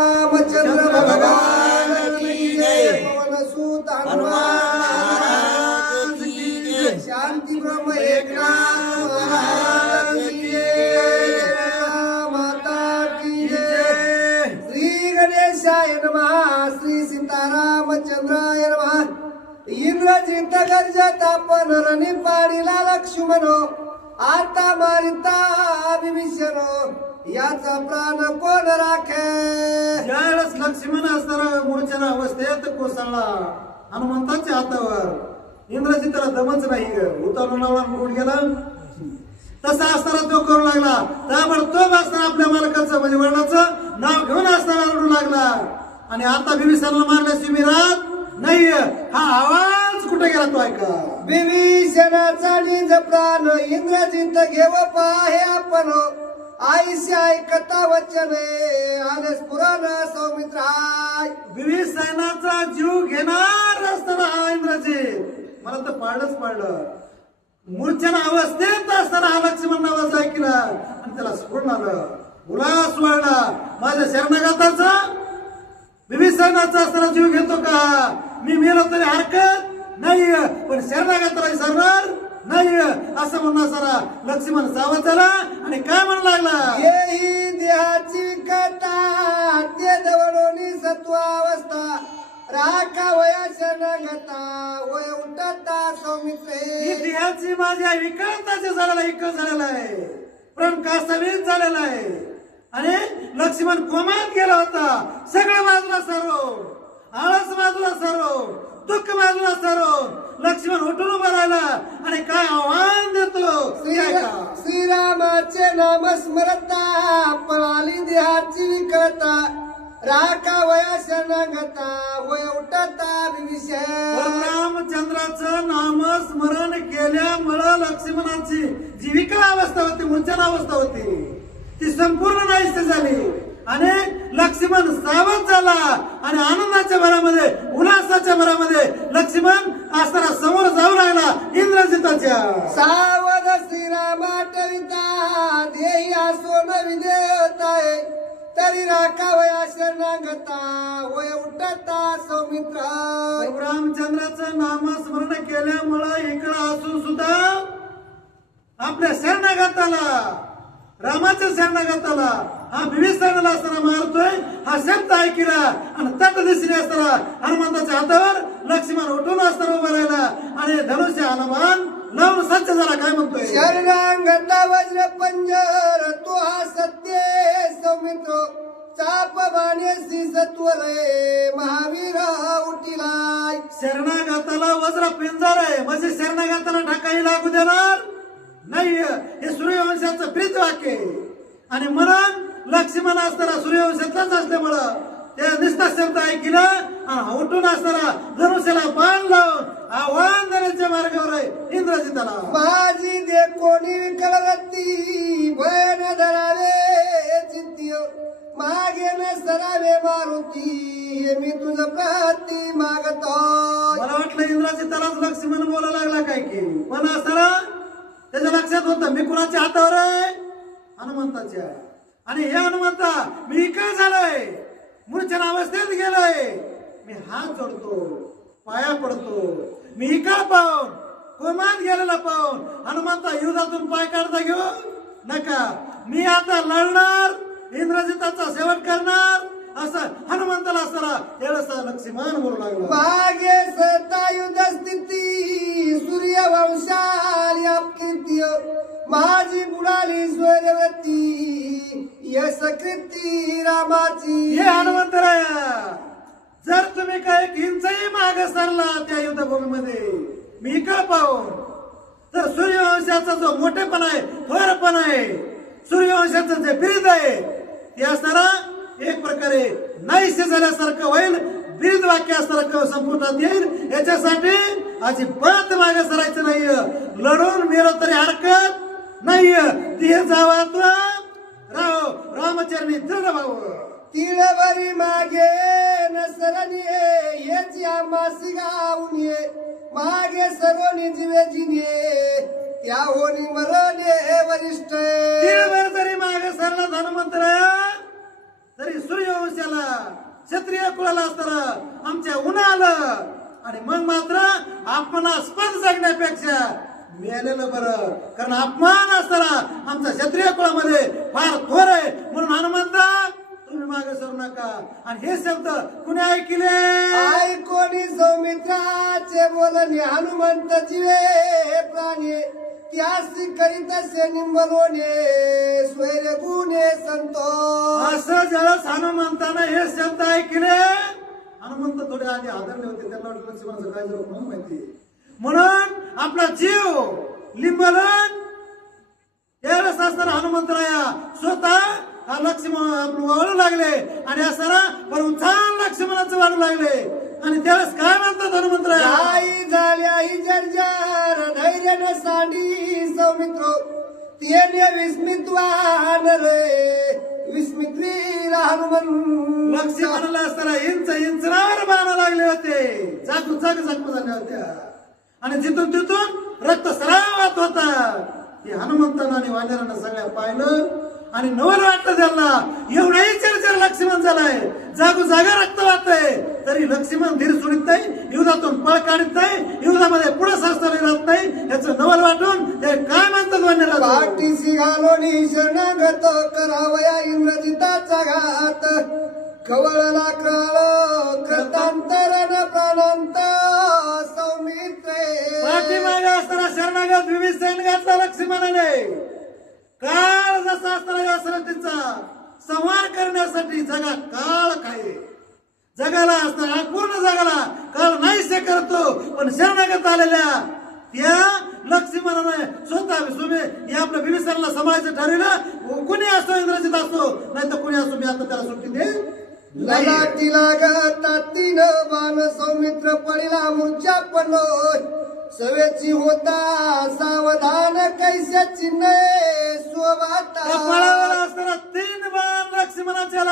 रामचंद्र भगवान की जय। पवन सुत हनुमान की जय। शांति ब्रह्म एकनाथ महाराज की जय। माता की जय। श्री गणेशाय नमः। श्री सीतारामचंद्राय नमः। इंद्रजित गर्जता पनरणी पाडीला लक्ष्मणो आता मारिता विभीषणो याचा प्राण कोण राखे। ज्यावेळेस लक्ष्मण असताना मूर्छना अवस्थेत कोसळला हनुमंताच्या हातावर इंद्रजितला दमच नाही उतरून उडून गेला तसा असताना तो करू लागला ताबडतोब असताना आपल्या मालकाचं म्हणजे वडिलाचं नाव घेऊन असताना रडू लागला आणि आता विभीषणाला मारल्याशिवाय मी राहत नाही हा आवाज कुठे गेला तो ऐका। विभीषणाचा निज प्राण इंद्रजित घेव पाहे आपण आईशी ऐकता वचने आलेस पुराण सौमित्राय। विभीषणाचा जीव घेणार असताना हा इंद्रजित मला तर पाडलं मूर्छना अवस्थेत असताना हा लक्ष्मण नावाचा ऐकला आणि त्याला स्फुरण आलं उल्हास वाढला माझ्या शरणागताचा विभीषणाचा असताना जीव घेतो का मी मेलो तरी हरकत नाही पण शरणागताला सरणार नाही असं म्हणणार सारा लक्ष्मण सावध झाला आणि काय म्हणू लागला येही देहाची कथा ते दवडोनी सत्वावस्था राका वया शरणागता वय उठता सौमित्रे। ही देहाची माझ्या विकळताचे झालेला इकळ झालेला आहे प्रण कासावीर झालेला आहे आणि लक्ष्मण कोमात गेला होता सगळं बाजूला सर्व आळस बाजूला सर्व दुःख बाजूला सर्व लक्ष्मण उठून उभा राहिला आणि काय आव्हान देतो श्रीरामाचे नाम स्मरता पळाली देहाची विकळता राका वया शरणागता वय उठता विभीषण। रामचंद्राचं नाम स्मरण केल्यामुळं लक्ष्मणाची जी विकळ अवस्था होती मूर्छना अवस्था होती ती संपूर्ण नाहीशी झाली आणि लक्ष्मण सावध झाला आणि आनंदाच्या भरामध्ये उल्हासाच्या भरामध्ये लक्ष्मण असताना समोर जाऊ लागला इंद्रजिताच्या। सावध श्रीरामाटविता देही असो न विदेवताय तरी राखा वया शरणागता वय उठता सौमित्र। रामचंद्राचं नामस्मरण केल्यामुळं इकडं असून सुद्धा आपल्या शरणागताला रामाच्या शरणागताला हा विभीषणाला असताना मारतोय हा शब्द ऐकला आणि तट दिसणे असताना हनुमंताच्या हातावर लक्ष्मण उठून असताना उभा राहिला आणि धनुष्य हनुमान लावून सज्ज झाला काय म्हणतोय शरणागता वज्र पंजर तो हा सत्य सौमित्र चाप बाणेसी सत्वरे महावीर उठिलाय। शरणागताला वज्र पिंजर आहे म्हणजे शरणागताला ढाकाही लागू देणार नाही हे सूर्यवंशाचं प्रीत वाक्य आणि म्हणून लक्ष्मण असताना सूर्यवंशातलाच असल्यामुळं त्या निष्ठा शब्द ऐकलं आणि उठून असताना धनुष्याला बाण लावून आव्हान देण्याच्या मार्गावर आहे इंद्रजिताला। माझी दे कोणी विकलवती भयन धरावे चित्य मागे न सरावे मारुती हे मी तुझं प्रती मागतो। मला वाटलं इंद्रजितालाच लक्ष्मण बोलायला लागला काय की पण असताना त्याच्या लक्षात होतं मी कुणाच्या हातावर आहे हनुमंताच्या आणि हे हनुमंता मी इकडे झालोय मूर्छना अवस्थेत गेलोय मी हात जोडतो पाया पडतो मी इकडे पाहून कोमात गेलेला पाहून हनुमंता युद्धातून पाय काढता घेऊ नका मी आता लढणार इंद्रजिताचा सेवन करणार असं हनुमंताला असताना एवढं लक्ष्मण बोलू लागला। मागे सता युद्ध स्थिती सूर्यवंशाली अपकीर्ती माझी बुडाली स्वरवती यश कृती रामाची। हे हनुमंतराया जर तुम्ही काय इंचही माग सरला त्या युद्धभूमीमध्ये मी इकडे पाहून तर सूर्यवंशाचा जो मोठेपण आहे थोरपण आहे सूर्यवंशाचं जे बिरुद आहे ते असताना एक प्रकारे नाहीसे झाल्यासारखं होईल बिरुद वाक्य असताना संपुष्टात येईल याच्यासाठी अजिबात मागे सरायचं नाही लढून मेलो तरी हरकत नाही ते जावा तू रामचरणी दृढ भाऊ तिळवरी मागे न सरणी याची आमासी गाऊन ये मागे सरोनी जीवे जिने त्या होनी मरणे वरिष्ठ तिळभर जरी मागे सरला धनुमंत तरी सूर्यवंशाला क्षत्रिय कुळाला असताना आमच्या उन्हा आलं आणि मग मात्र अपमानास्पद जगण्यापेक्षा मेलेलं बरं. कारण अपमान असताना आमच्या क्षत्रिय कुळामध्ये फार थोर आहे. म्हणून हनुमंता तुम्ही मागे सरू नका. आणि हे शब्द कुणी ऐकले? ऐकोनी सौमित्राचे बोलणे हनुमंत जीवे प्राणी त्यासी करीत असे निंबलोने स्वैर गुणे संतोष. असं ज्यावेळेस हनुमंतानं हे शब्द ऐकले, हनुमंत थोडे आधी हादरले होते. त्यांना वाटलं लक्ष्मणाचं काय झालं म्हणून माहिती. म्हणून आपला जीव लिंबलन त्यावेळेस असताना हनुमंतराया स्वतः हा लक्ष्मण आपण वाळू लागले आणि असताना पण छान लक्ष्मणाचं वाढू लागले. आणि त्यावेळेस काय म्हणतात हनुमंतराया? आई झाल्या ही जर्जर धैर्याने सांडी सौमित्र तिने विस्मितवान रे विस्मित्री हनुमंत. लक्ष्मणाला असताना इंचरावर बाणा लागले होते. जाग जखम झाल्या होत्या आणि जिथून तिथून रक्त सरावात होता. हे हनुमंतानं आणि वानरानं सगळ्या पाहिलं आणि नवल वाटलं त्यांना. एवढाही चर्चा लक्ष्मण झालाय, जागा रक्त वाहतंय तरी लक्ष्मण धीर सोडित नाही, युद्धातून पळ काढत नाही, युद्धामध्ये पुढे सरसावले राहत नाही. याचं नवल वाटून ते काय म्हणतात वानराला? पाठीशी घालोनी शरणागत करावया इंद्रजिताचा घात कवळला काळ कृतांतरण प्राणांत सौमित्रे. पाठीमागे असताना शरणागत विभीषण घातला लक्ष्मणाने. काळ जसा असताना या सृष्टीचा संहार करण्यासाठी जगात काळ काय जगाला असताना पूर्ण जगाला काळ नाहीसे करतो. पण शरणागत आलेल्या त्या लक्ष्मणाने स्वतः या आपल्या विभीषणाला सांभाळायचं ठरविलं. कुणी असतो, इंद्रजित असतो नाही तर कुणी असतो, मी आता त्याला सुट्टी दे. ललाटीला गतातीन बाण सौमित्र पडिला मूर्छा पण सवेची होता सावधान कैस्याची सोबाता. कपाळावर असताना 3 बाण लक्ष्मणाचे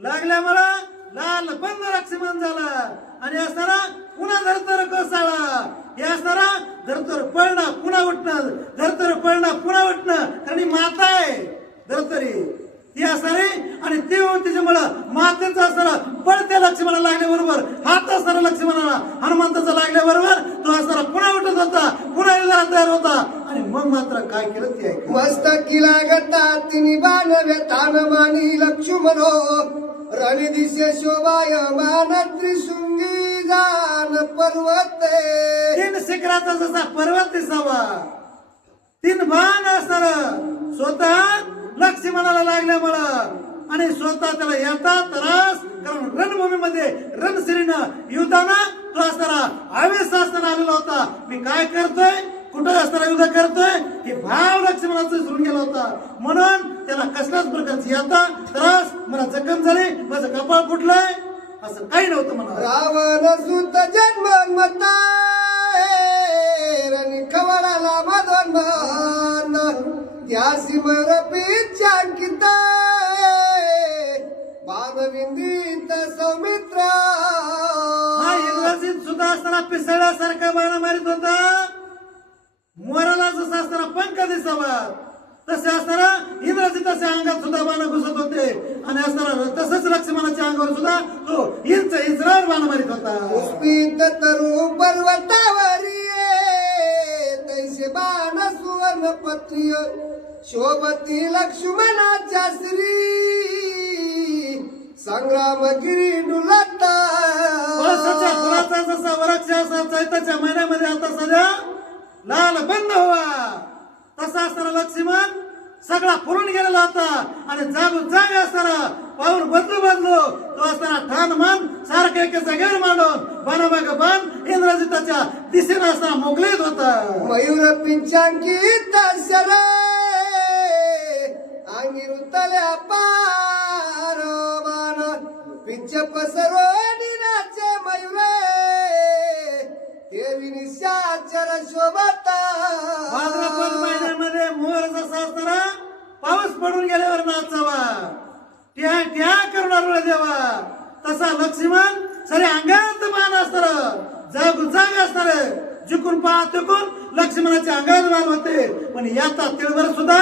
लागल्यामुळे लाल बंद लक्ष्मण झाला. आणि असताना पुन्हा धरतर कोसळला. हे असताना धरतर पळणं पुन्हा उठणं, धरतर पळणं पुन्हा उठणं. कारण माता आहे धरतरी ती असणारे आणि ती त्याच्यामुळं मातेचं असताना पळत्या लक्ष्मणाला लागल्याबरोबर हात असणारा लक्ष्मणाला हनुमंताचा लागल्याबरोबर तो असताना पुन्हा उठत होता, पुन्हा युद्धाला तयार होता. आणि मग मात्र काय केलं ते ऐका. मस्तकी लागता तिनी बाण व्यतान मानी लक्ष्मणो रणदिशे शोभाय मान त्रिशृंगी जान पर्वते. 3 शिखराचा जसा पर्वत दिसावा 3 बाण असणार स्वतः लक्ष्मणाला लागल्यामुळं आणि स्वतः त्याला येतात त्रास. कारण रणभूमीमध्ये रणशिरीनं युद्धानं तो असताना आवेश असताना आलेला होता. मी काय करतोय, कुठं असताना युद्ध करतोय हे भाव लक्ष्मणाचा विसरून गेला होता. म्हणून त्याला कसल्याच प्रकारची येता त्रास, मला जखम झाली, माझं कपाळ फुटलंय असं काही नव्हतं म्हणा. रावण सुत जन्मता रणी कवळाला मदन त्यासी मर पिच्यांकित बाणविंदित सौमित्र. हा इंद्रजित सुद्धा असताना पिसळल्यासारखा बाण मारित होता. मोराला जसं असताना पंख दिसावा तसे असताना इंद्रजिताच्या अंगात सुद्धा बाण घुसत होते. आणि असताना तसंच लक्ष्मणाच्या अंगावर सुद्धा तो इंचरावर बाण मारित होता. पुष्पित तरु पर्वतावरी तैसे बाण सुवर्ण पत्रिय शोभती लक्ष्मणाच्या श्री संग्रामगिरी डुलता. पळसाच्या फुलाचा जसा वृक्ष असा चैताच्या महिन्यामध्ये आता सध्या लाल बंद व्हावा तसा असताना लक्ष्मण सगळा फुरून गेलेला होता. आणि जाग असताना पाऊल बदलू तो असताना ठाण मान सारखे एका जागेवर मांडून बाणामाग बाण इंद्रजिताच्या दिशेने असताना मोकळीत होता. मयूर पिंचांकित शर अंगी रुतल्या पार बाण पिंच पसरो निनाचे मयूरे देवी निशाचर शोभता. भाद्रपद महिन्यामध्ये मोर जसा असताना पाऊस पडून गेल्यावर नाचावा त्या करुणारुळ देवा तसा लक्ष्मण सारे अंगात बाण असणार जाग असणार जिकून पाहतून लक्ष्मणाच्या अंगात बाण होते. पण याचा तिळभर सुद्धा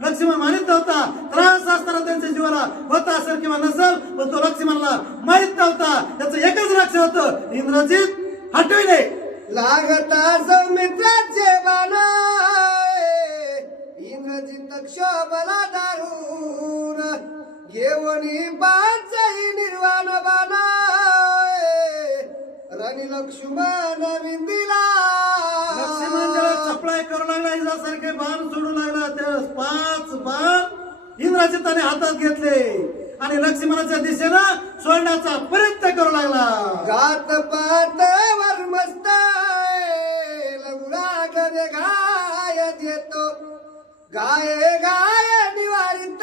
लक्ष्मण मानित नव्हता. त्रास असताना त्यांच्या जीवाला होत असेल किंवा नसेल, पण तो लक्ष्मणला माहित नव्हता. त्याचं एकच लक्ष होतं, इंद्रजित हटविले. लागता सौमित्राचे बाण इंद्रजित क्षोभला दारून घेऊनी पाचही निर्वाण बाण राणी लक्ष्मण विंदिला. लक्ष्मण ज्याला चपळाई करू लागला, इंद्रासारखे बाण सोडू लागला, त्यावेळेस 5 बाण इंद्रजिताने हातात घेतले आणि लक्ष्मणाच्या दिशेनं सोडण्याचा प्रयत्न करू लागला. घात पात वर्मस्त लंगडा गवे घाय देतो गाय गाय निवारित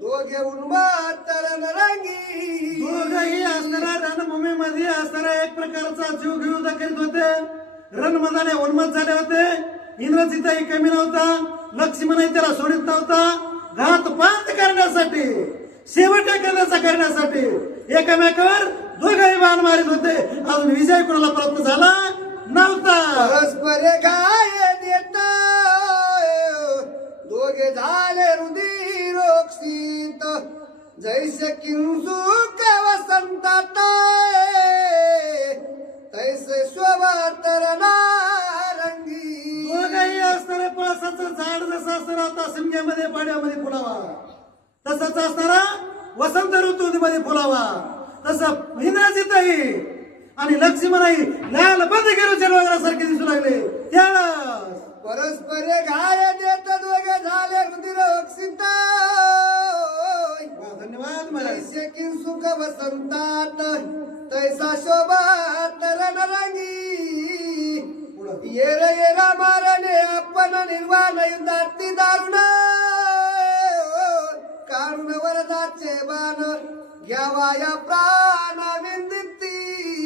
दोघे उन्मातर रंगी. दोघही असणारा रणभूमीमध्ये असणारा एक प्रकारचा जीव घेऊ करीत होते. रणमदाने उन्मत झाले होते. इंद्रजितही कमी नव्हता, लक्ष्मणही त्याला सोडित नव्हता. घातपात करण्यासाठी, शेवट करण्यासाठी एकमेकावर दोघही बाण मारित होते. अजून विजय कोणाला प्राप्त झाला नव्हता. परस्पर गाय देत दोघे झाले रुधिरोक्षित जैसे किंसुक वसंतात तैसे शोभातर नारंगी. दोघही असणारे पळसाचं झाड जसं असणार होता शिमग्यामध्ये पाड्यामध्ये फुलावा, तसंच असणारा वसंत ऋतूमध्ये फुलावा, तसं इंद्रजितही आणि लक्ष्मणही लाल बंदगिरीच्या डोंगरासारखे दिसू लागले. त्यावेळेस परस्पर गाय देत दोघे झाले रुधिरोक्षित धन्यवाद महाराज. जैसे किंसुक वसंतात तैसा शोभा तरण रंगी. येरा मारणे आपण निर्वाण युद्धाती दारुण काढून वरदाचे बाण घ्यावा या प्राण विंदिती.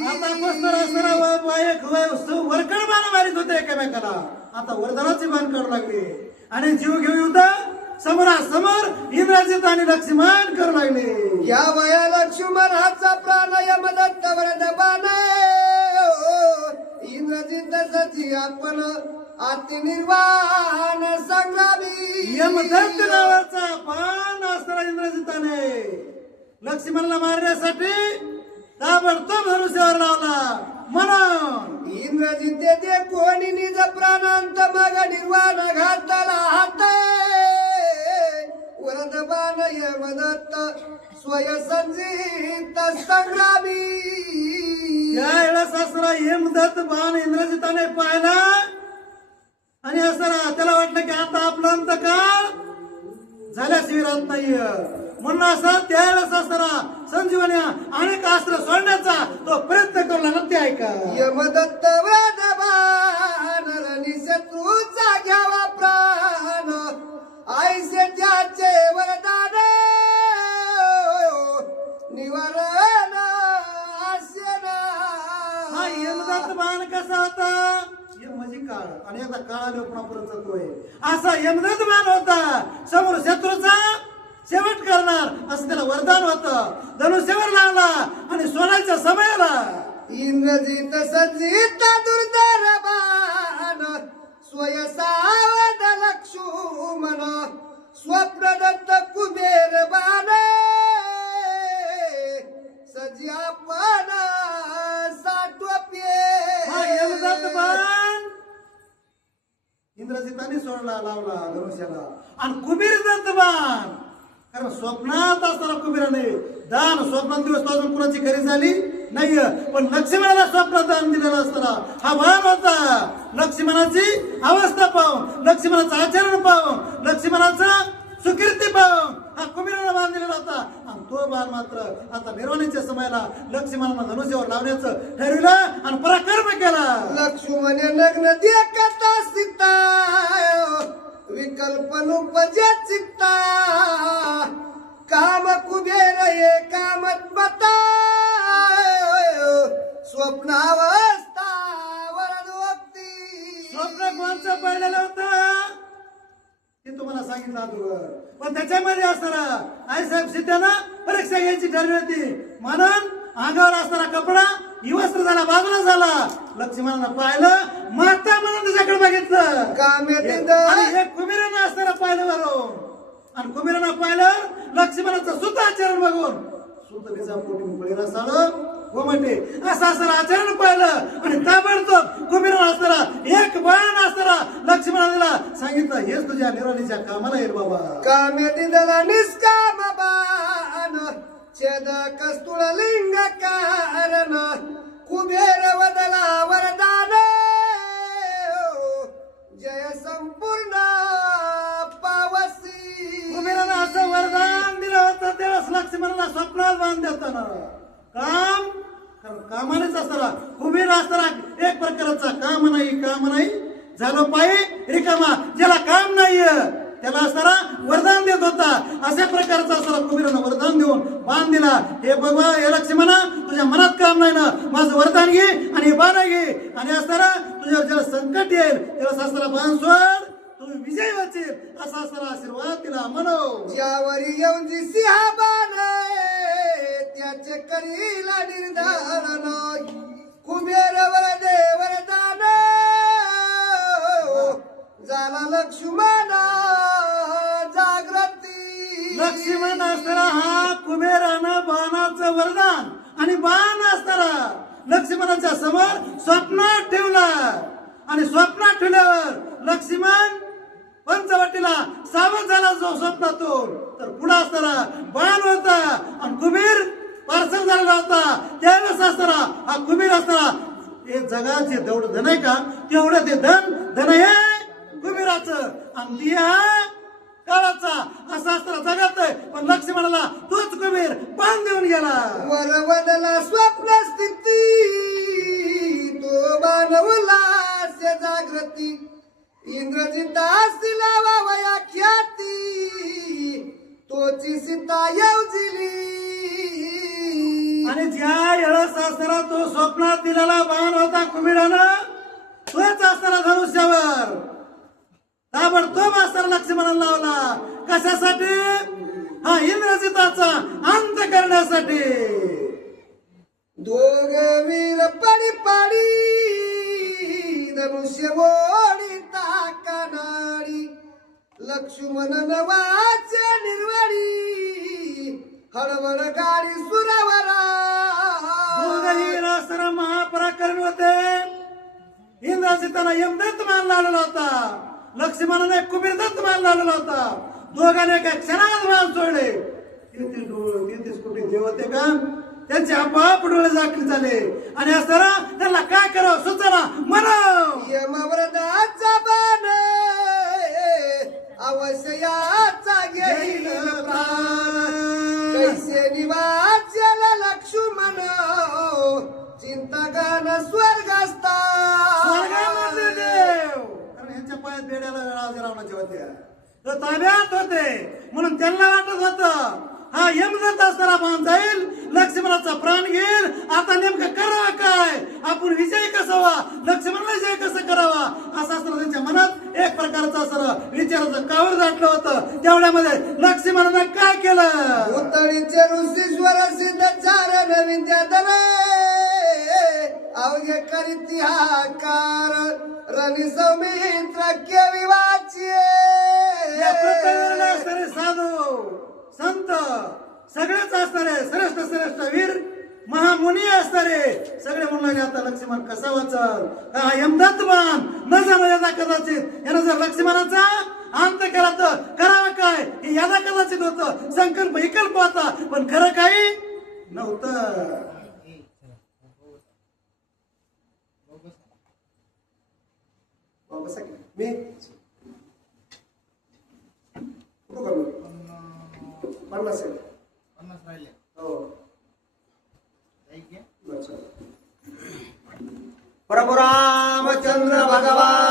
आता बसणार असणारा वरकड बाण मारित होते एकमेकाला. आता वरदानाचे बाण काढू लागले आणि जीव घेऊ युद्ध समोरासमोर इंद्रजित आणि लक्ष्मण करू लागले. या वया लक्ष्मण हाचा प्राण यमदत्त वरद बाण इंद्रजित सची आपण आती निर्वाण संग्रामी. यमदत्त नावाचा बाण असणारा इंद्रजिताने लक्ष्मणला मारण्यासाठी ताबडतोब धनुष्यावर लावला. म्हणून इंद्रजित ते कोणी निज प्राणांत मग निर्वाण घातला हात वरद बाण यमदत्त स्वयंसंजित संग्रामी. त्यावेळेस असणारा यमदत्त बाण इंद्रजिताने पाहिला आणि असणारा त्याला वाटलं की आता आपला अंतकाळ झाल्याशिवाय राहत नाहीये. म्हणून असं त्यावेळेस असणारा संजीवनी अनेक अस्त्र सोडण्याचा तो प्रयत्न करू लागला. ते ऐका. यमदत्त वरद बाण रणी शत्रूचा घ्यावा प्राण आईसे त्याचे वरदान निवारण हा यमदत्त बाण कसा होता? यम म्हणजे काळ आणि आता काळाला पुन्हा परत जातोय. असा यमदत्त बाण होता. समोर शत्रूचा शेवट करणार असं त्याला वरदान होतं. धनुष्यावर लावला आणि सोन्याच्या समयाला इंद्रजित सज्जित दुर्धर बाण स्वयसावध लक्ष्मण स्वप्नदत्त कुबेर बाण सजी आपण साठवपे. हा यमदत्त बाण इंद्रजिताने सोडला लावला धनुष्याला. आणि कुबेर दत्त बाण कारण स्वप्नात असताना कुबेराने दान स्वप्नात दिवस अजून कुणाची खरी झाली नाही, पण लक्ष्मणाला स्वप्नात दान दिलेलं असताना हा बाण होता. लक्ष्मणाची अवस्था पाहून, लक्ष्मणाचं आचरण पाहून, लक्ष्मणाचा सुकीर्ती पाहून हा कुबेराला बाण दिलेला होता. आणि तो बाण मात्र आता निर्वाणीच्या समयाला लक्ष्मणाला धनुष्यावर लावण्याचं ठरविलं आणि पराक्रम केला. लक्ष्मण लग्न देखता सीता विकल्पनुपजे चित्ता काम कुबेर ये कामत बता स्वप्नावस्था वरदोक्ती. स्वप्न कोणचं पडलेलं होतं ते तुम्हाला सांगितलं अगोदर, पण त्याच्यामध्ये असणारा आई साहेब सीतेनं परीक्षा घ्यायची ठरली होती. म्हणून अंगावर असणारा कपडा युवस्त्र झाला बाजूला झाला लक्ष्मणानं पाहिलं माता म्हणून त्याच्याकडे बघितलं कामेटिंद आणि एक कुबेरानं असताना पाहिलं वरून आणि कुबेरानं पाहिलं लक्ष्मणाचं सुद्धा आचरण बघून सुतलीचा पोटी मुकळी रसाळं हो म्हणते असं असताना आचरण पाहिलं आणि ताबडतोब कुबेरानं असताना एक बाण असताना लक्ष्मणाला सांगितलं हेच तुझ्या निरालीच्या कामाला येईल बाबा कामेटिंदला निष्काम बाण छेद कस्तुळ लिंग कारण कुबेर वदला वरदान जय संपूर्ण पावसी कुबेरानं असं वरदान दिलं होतं त्यावेळेस लक्ष्मणाला स्वप्नात बांध देताना काम कारण कामानेच असताना कुबेर असताना एक प्रकारचा काम नाही झालो पाहिजे रिकामा ज्याला काम नाहीये त्याला असताना वरदान देत होता अशा प्रकारचा असताना कुबेरानं वरदान देऊन बाण दिला हे बाबा हे लक्ष्मणा तुझ्या मनात काम नाही ना माझं वरदान घे आणि बाण घे आणि असताना तुझ्या ज्याला संकट येईल त्याला असताना बाण सोड तुम्ही विजय वाचेल असा असताना आशीर्वाद दिला म्हणो ज्यावरी येऊन जी सिंहाबान त्याचे करीला निर्धारण कुबेर वरदे वरदान झाला लक्ष्मण जागृती लक्ष्मण असताना हा कुबेरानं बाणाचं वरदान आणि बाण असताना लक्ष्मणाच्या समोर स्वप्नात ठेवला आणि स्वप्नात ठेवल्यावर लक्ष्मण पंचवटीला सावध झाला जो स्वप्नातून तर पुढे असताना बाण होता आणि कुबेर पार्सल झालेला होता त्यावेळेस असताना हा कुबेर असताना हे जगाचे जेवढं धन आहे का तेवढं ते धन आहे कुबेराचं आणि ती आहे काळाचा असा असताना जगात आहे पण लक्ष्मणाला तोच कुबेर बाण देऊन गेला वरवदला स्वप्न स्थिती तो बाणवला जागृती इंद्रजितास लावा ख्याती तोची सीता येवजिली आणि ज्या वेळेस असताना तो स्वप्नात दिलेला बाण होता कुबेरानं तोच असताना धनुष्यावर ताबडतोब असताना लक्ष्मणाला लावला कशासाठी हा इंद्रजिताचा अंत करण्यासाठी दोघ वीर पडी पाडी धनुष्य ओढिता कानाडी लक्ष्मण नवाच्या निर्वाडी हळवळ गाडी सुरावरा दोघही महापराक्रमी होते इंद्रजिताला यमदत्त मान लावलेला होता लक्ष्मणाने कुबेरदत्त मान लावलेला होता दोघांनी एका क्षणात मान सोडले 33 कोटी देव होते का त्यांचे आपोआप डोळे झाकले झाले आणि असताना त्यांना काय करावं सुचना म्हणव यमव्रताचा बाण अवश्याचा घेईल प्राण कैसे निवाचल लक्ष्मण चिंतकान स्वर्गस्था स्वर्गामध्ये देव कारण यांच्या पायात बेड्याला राजा रावणाच्या होत्या तर ताब्यात होते म्हणून त्यांना वाटत होतं हा यमदत्त असताना बाण जाईल लक्ष्मणाचा प्राण घेईल आता नेमकं करावं काय आपण विजय कसा व्हा लक्ष्मणाला विजय कसं करावा असं असताना त्यांच्या मनात एक प्रकारचं असं विचाराचं कावड दाटलं होतं तेवढ्यामध्ये लक्ष्मणानं काय केलं उत्तरीचे ऋषीश्वर सिद्ध चार नवीन त्यातले अवघे करीती हाकार रणी सौमित्र केवी वाचिये या पृथ्वीवरील असणारे साधू संत सगळेच असणारे श्रेष्ठ वीर महामुनी असणारे सगळे म्हणू लागले आता लक्ष्मण कसा वाचल हा यमदत्त बाण न जाणं यदा कदाचित यानं जर लक्ष्मणाचा अंत केला तर करावं काय हे यदा कदाचित होतं संकल्प विकल्प होता पण खरं काही नव्हतं मी पन्नास राहिले हो ठीक आहे प्रभू रामचंद्र भगवान